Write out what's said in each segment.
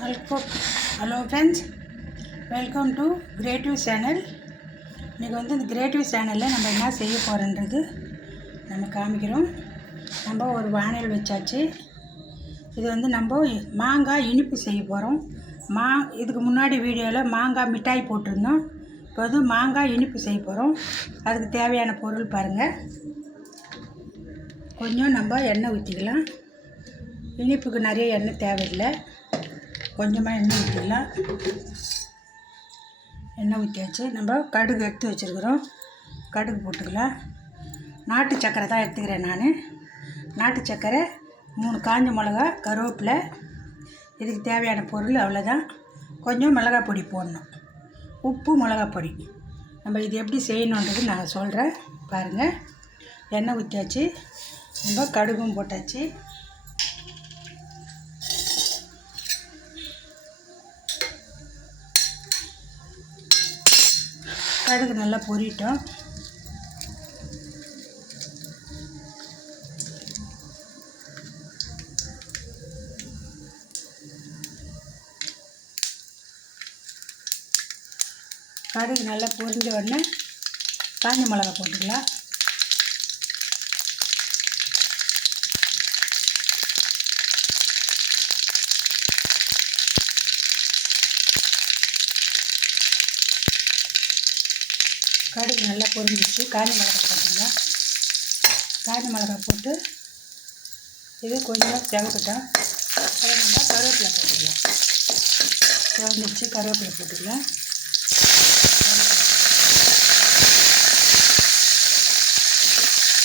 Hello friends, welcome to creative channel. இன்றைக்கி வந்து இந்த கிரியேட்டிவ் சேனலில் நம்ம என்ன செய்ய போகிறோன்றது நம்ம காமிக்கிறோம். நம்ம ஒரு வானல் வச்சாச்சு. இது வந்து நம்ம மாங்காய் இனிப்பு செய்ய போகிறோம். இதுக்கு முன்னாடி வீடியோவில் மாங்காய் மிட்டாய் போட்டிருந்தோம். இப்போ வந்து மாங்காய் இனிப்பு செய்ய போகிறோம். அதுக்கு தேவையான பொருள் பாருங்கள். கொஞ்சம் நம்ம எண்ணெய் ஊற்றிக்கலாம். இனிப்புக்கு நிறைய எண்ணெய் தேவையில்லை, கொஞ்சமாக எண்ணெய் ஊற்றிக்கலாம். எண்ணெய் ஊற்றியாச்சு. நம்ம கடுகு எடுத்து வச்சுருக்குறோம். கடுகு போட்டுக்கலாம். நாட்டு சக்கரை தான் எடுத்துக்கிறேன் நான். நாட்டு சக்கரை, 3 காஞ்ச மிளகா, கருவேப்பிலை, இதுக்கு தேவையான பொருள் அவ்வளோதான். கொஞ்சம் மிளகாய் பொடி போடணும், உப்பு, மிளகாய் பொடி. நம்ம இது எப்படி செய்யணுன்றது நான் சொல்கிறேன் பாருங்கள். எண்ணெய் ஊற்றியாச்சு. நம்ம கடுகும் போட்டாச்சு. கடுகு நல்லா பொரிட்டோம். கடுகு நல்லா பொரிஞ்ச உடனே காஞ்ச மிளகா போட்டுக்கலாம். கடுகு நல்லா பொரிஞ்சிச்சு. காஞ்ச மிளகா போட்டுக்கலாம். காஞ்ச மிளகா போட்டு இது கொஞ்சம் செவக்கட்டும். அப்புறம் நம்ம கருவேப்பிலை போட்டுக்கலாம். செவந்துச்சு, கருவேப்பிலை போட்டுக்கலாம்.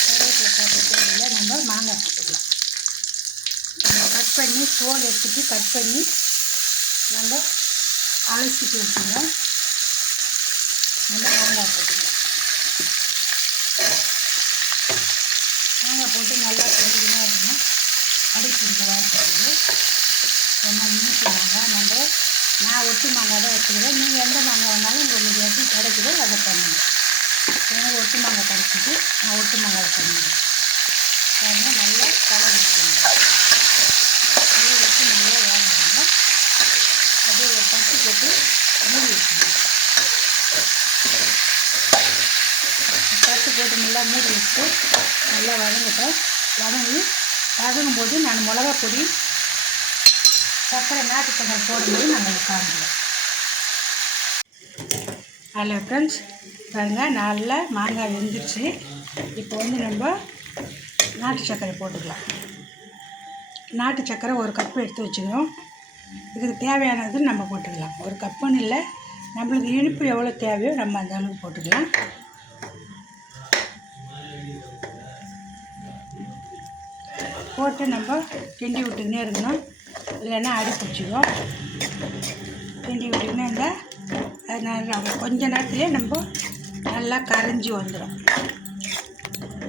கருவேப்பிலை போட்டு இதில் நம்ம மாங்காய் போட்டுக்கலாம். நம்ம கட் பண்ணி தோல் எடுத்துட்டு கட் பண்ணி நம்ம அலசிட்டு வச்சுக்கலாம். நம்ம மாங்காய் போட்டுக்கலாம். மாங்காய் போட்டு நல்லா செஞ்சுக்கினே இருக்கணும். அடி பிடிக்க வாய்ப்பு. ரொம்ப இனிப்பு மாங்காய். நான் ஒட்டு மாங்காய் தான் வச்சுக்கிறேன். நீங்கள் எந்த மாங்காய் வேணாலும் உங்களுக்கு எப்படி கிடைக்குதோ அதை பண்ணுங்க. எனக்கு ஒட்டு மாங்காய் கிடைச்சிது, நான் ஒட்டு மாங்காய் பண்ணுவேன். நல்லா கலர் வச்சுக்கணும். வச்சு நல்லா வேக விடணும். அப்படியே ஒரு தட்டு போட்டு மூடி வச்சுக்கணும். தட்டு போட்டு நல்லா மூடி வச்சுட்டு நல்லா வதங்கிட்டோம். வதங்கும்போது நான் மிளகா பொடி, சர்க்கரை, நாட்டு சக்கரை போடும்போது நாங்கள் காமிக்கிறோம். ஹலோ ஃப்ரெண்ட்ஸ், பாருங்கள், நல்லா மாங்காய் வெந்துருச்சு. இப்போ வந்து நம்ம நாட்டு சர்க்கரை போட்டுக்கலாம். நாட்டு சர்க்கரை 1 கப்பு எடுத்து வச்சுக்கிறோம். இதுக்கு தேவையானது நம்ம போட்டுக்கலாம். 1 கப்புன்னு இல்லை, நம்மளுக்கு இனிப்பு எவ்வளோ தேவையோ நம்ம அந்த அளவுக்கு போட்டுக்கலாம். போட்டு நம்ம கிண்டி விட்டுக்கினே இருக்கணும், இல்லைன்னா அடி பிடிச்சிக்கும். கிண்டி விட்டுக்கினே இருந்தால் அது கொஞ்ச நேரத்துலேயே நம்ம நல்லா கரைஞ்சி வந்துடும்.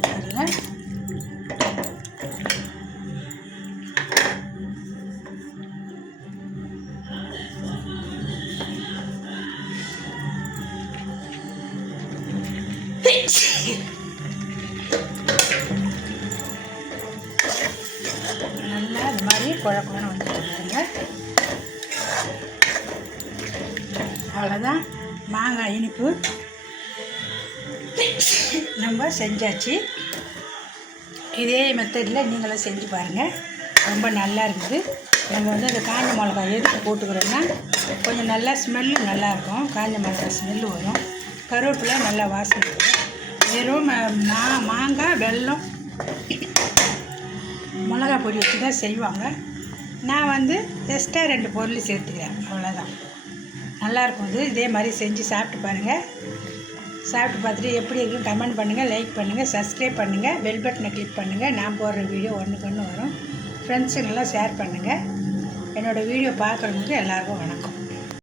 பாருங்கள், நல்லா இது மாதிரி குழப்பம்னு வந்துட்டு பாருங்க. அவ்வளோதான், மாங்காய் இனிப்பு நம்ம செஞ்சாச்சு. இதே மெத்தடில் நீங்களும் செஞ்சு பாருங்கள். ரொம்ப நல்லா இருக்குது. நம்ம வந்து அந்த காஞ்ச மிளகாய் எதுக்கு போட்டுக்கிறோன்னா கொஞ்சம் நல்லா ஸ்மெல்லு நல்லாயிருக்கும். காஞ்ச மிளகாய் ஸ்மெல்லு வரும். கருவேப்பிலை நல்லா வாசனை வரும். வெறும் மாங்காய், வெல்லம், மிளகா பொடி வச்சு தான் செய்வாங்க. நான் வந்து எக்ஸ்ட்ரா 2 பொருள் சேர்த்துக்கிறேன், அவ்வளோதான். நல்லாயிருக்கும். இதே மாதிரி செஞ்சு சாப்பிட்டு பாருங்கள். சாப்பிட்டு பார்த்துட்டு எப்படி இருக்குன்னு கமெண்ட் பண்ணுங்கள், லைக் பண்ணுங்கள், சப்ஸ்கிரைப் பண்ணுங்கள், பெல் பட்டனை கிளிக் பண்ணுங்கள். நான் போடுற வீடியோ ஒன்றுக்கு ஒன்று வரும். ஃப்ரெண்ட்ஸுங்கெல்லாம் ஷேர் பண்ணுங்கள். என்னோடய வீடியோ பார்க்குறவங்களுக்கு எல்லாருக்கும் வணக்கம்.